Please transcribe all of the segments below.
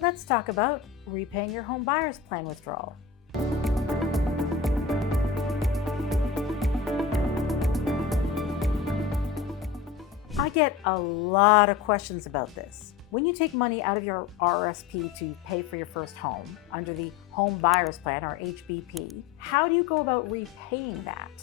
Let's talk about repaying your home buyer's plan withdrawal. I get a lot of questions about this. When you take money out of your RRSP to pay for your first home under the Home Buyer's Plan, or HBP, how do you go about repaying that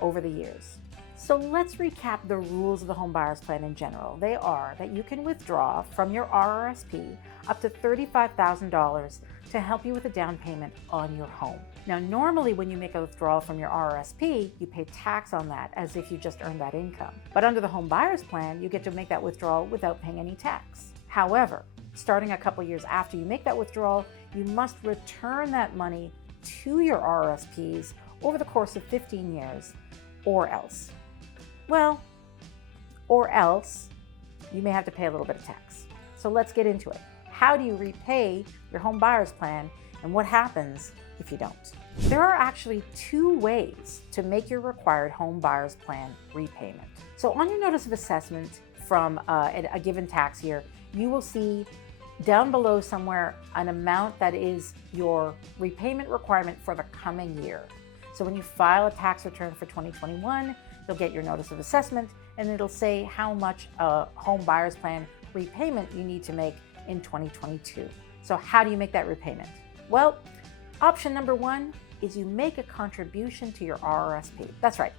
over the years? So let's recap the rules of the Home Buyer's Plan in general. They are that you can withdraw from your RRSP up to $35,000 to help you with a down payment on your home. Now, normally when you make a withdrawal from your RRSP, you pay tax on that as if you just earned that income. But under the Home Buyer's Plan, you get to make that withdrawal without paying any tax. However, starting a couple years after you make that withdrawal, you must return that money to your RRSPs over the course of 15 years, or else. Well, or else you may have to pay a little bit of tax. So let's get into it. How do you repay your home buyer's plan, and what happens if you don't? There are actually two ways to make your required home buyer's plan repayment. So on your notice of assessment from a given tax year, you will see down below somewhere an amount that is your repayment requirement for the coming year. So when you file a tax return for 2021, you'll get your notice of assessment, and it'll say how much a home buyer's plan repayment you need to make in 2022. So how do you make that repayment? Well, option number one is you make a contribution to your RRSP. That's right.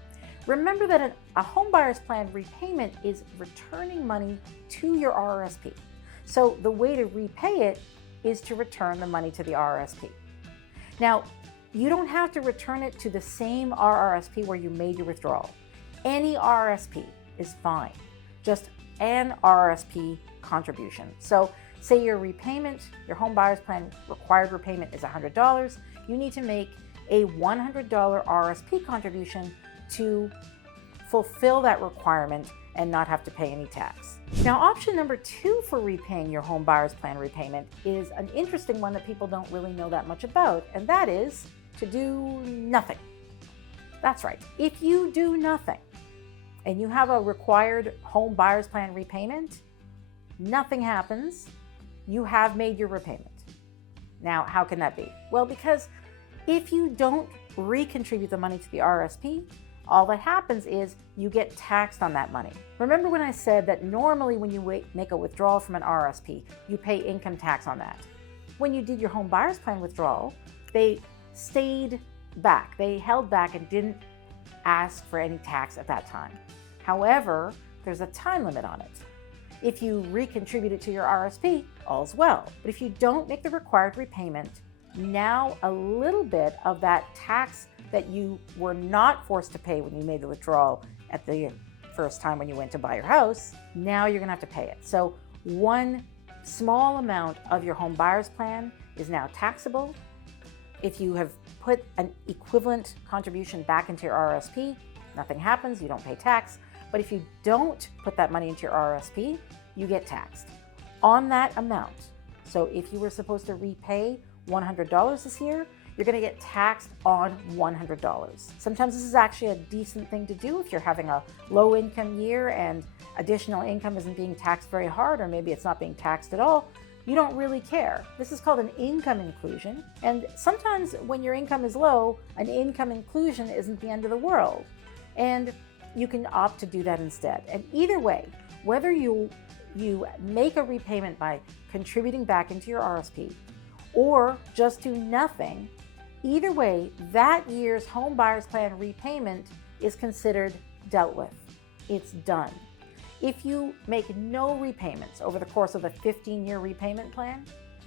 Remember that a home buyer's plan repayment is returning money to your RRSP. So the way to repay it is to return the money to the RRSP. Now, you don't have to return it to the same RRSP where you made your withdrawal. Any RRSP is fine, just an RRSP contribution. So say your repayment, your home buyer's plan required repayment is $100, you need to make a $100 RRSP contribution to fulfill that requirement and not have to pay any tax. Now, option number two for repaying your home buyer's plan repayment is an interesting one that people don't really know that much about, and that is to do nothing. That's right. If you do nothing and you have a required home buyer's plan repayment, nothing happens. You have made your repayment. Now, how can that be? Well, because if you don't recontribute the money to the RRSP, all that happens is you get taxed on that money. Remember when I said that normally when you make a withdrawal from an RRSP, you pay income tax on that. When you did your home buyer's plan withdrawal, they stayed back. They held back and didn't ask for any tax at that time. However, there's a time limit on it. If you recontribute it to your RRSP, all's well. But if you don't make the required repayment, now a little bit of that tax that you were not forced to pay when you made the withdrawal at the first time when you went to buy your house, now you're gonna have to pay it. So one small amount of your home buyer's plan is now taxable. If you have put an equivalent contribution back into your RRSP, nothing happens, you don't pay tax. But if you don't put that money into your RRSP, you get taxed on that amount. So if you were supposed to repay $100 this year, you're going to get taxed on $100. Sometimes this is actually a decent thing to do if you're having a low income year and additional income isn't being taxed very hard, or maybe it's not being taxed at all. You don't really care. This is called an income inclusion. And sometimes when your income is low, an income inclusion isn't the end of the world. And you can opt to do that instead. And either way, whether you make a repayment by contributing back into your RRSP or just do nothing, either way, that year's home buyer's plan repayment is considered dealt with. It's done. If you make no repayments over the course of the 15-year repayment plan,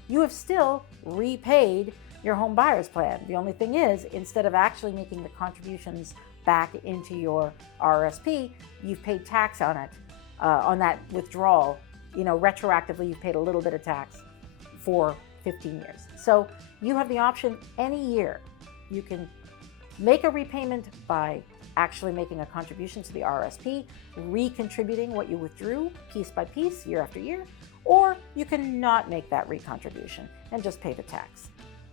you have still repaid your home buyer's plan. The only thing is, instead of actually making the contributions back into your RRSP, you've paid tax on it, on that withdrawal. Retroactively, you've paid a little bit of tax for 15 years. So you have the option any year. You can make a repayment by actually making a contribution to the RRSP, recontributing what you withdrew piece by piece, year after year, or you can not make that recontribution and just pay the tax.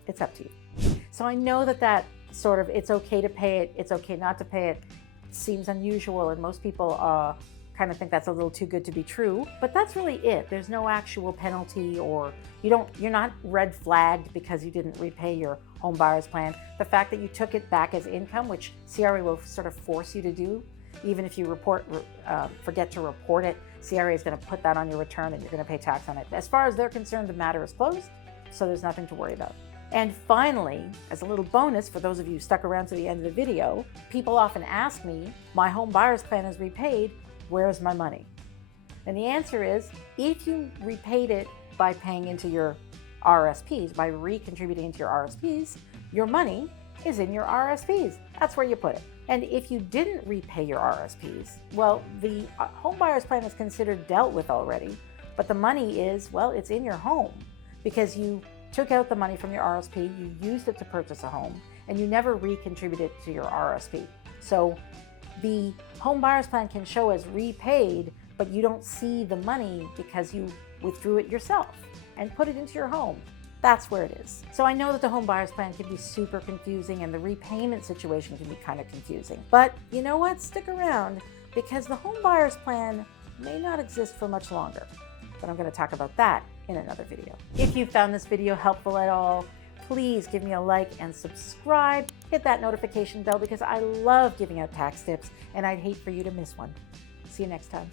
It's up to you. So I know that it's okay to pay it, it's okay not to pay it, seems unusual, and most people kind of think that's a little too good to be true, but that's really it. There's no actual penalty, or you're not red flagged because you didn't repay your home buyer's plan. The fact that you took it back as income, which CRA will sort of force you to do, even if you forget to report it, CRA is going to put that on your return and you're going to pay tax on it. As far as they're concerned, the matter is closed, so there's nothing to worry about. And finally, as a little bonus for those of you who stuck around to the end of the video, people often ask me, my home buyer's plan is repaid, where's my money? And the answer is, if you repaid it by paying into your RRSPs, by recontributing into your RRSPs, your money is in your RRSPs. That's where you put it. And if you didn't repay your RRSPs, well, the home buyer's plan is considered dealt with already, but the money is, well, it's in your home because you took out the money from your RRSP, you used it to purchase a home, and you never recontributed to your RRSP. So the home buyer's plan can show as repaid, but you don't see the money because you withdrew it yourself and put it into your home. That's where it is. So I know that the home buyer's plan can be super confusing and the repayment situation can be kind of confusing. But you know what? Stick around because the home buyer's plan may not exist for much longer. But I'm going to talk about that in another video. If you found this video helpful at all, please give me a like and subscribe. Hit that notification bell because I love giving out tax tips and I'd hate for you to miss one. See you next time.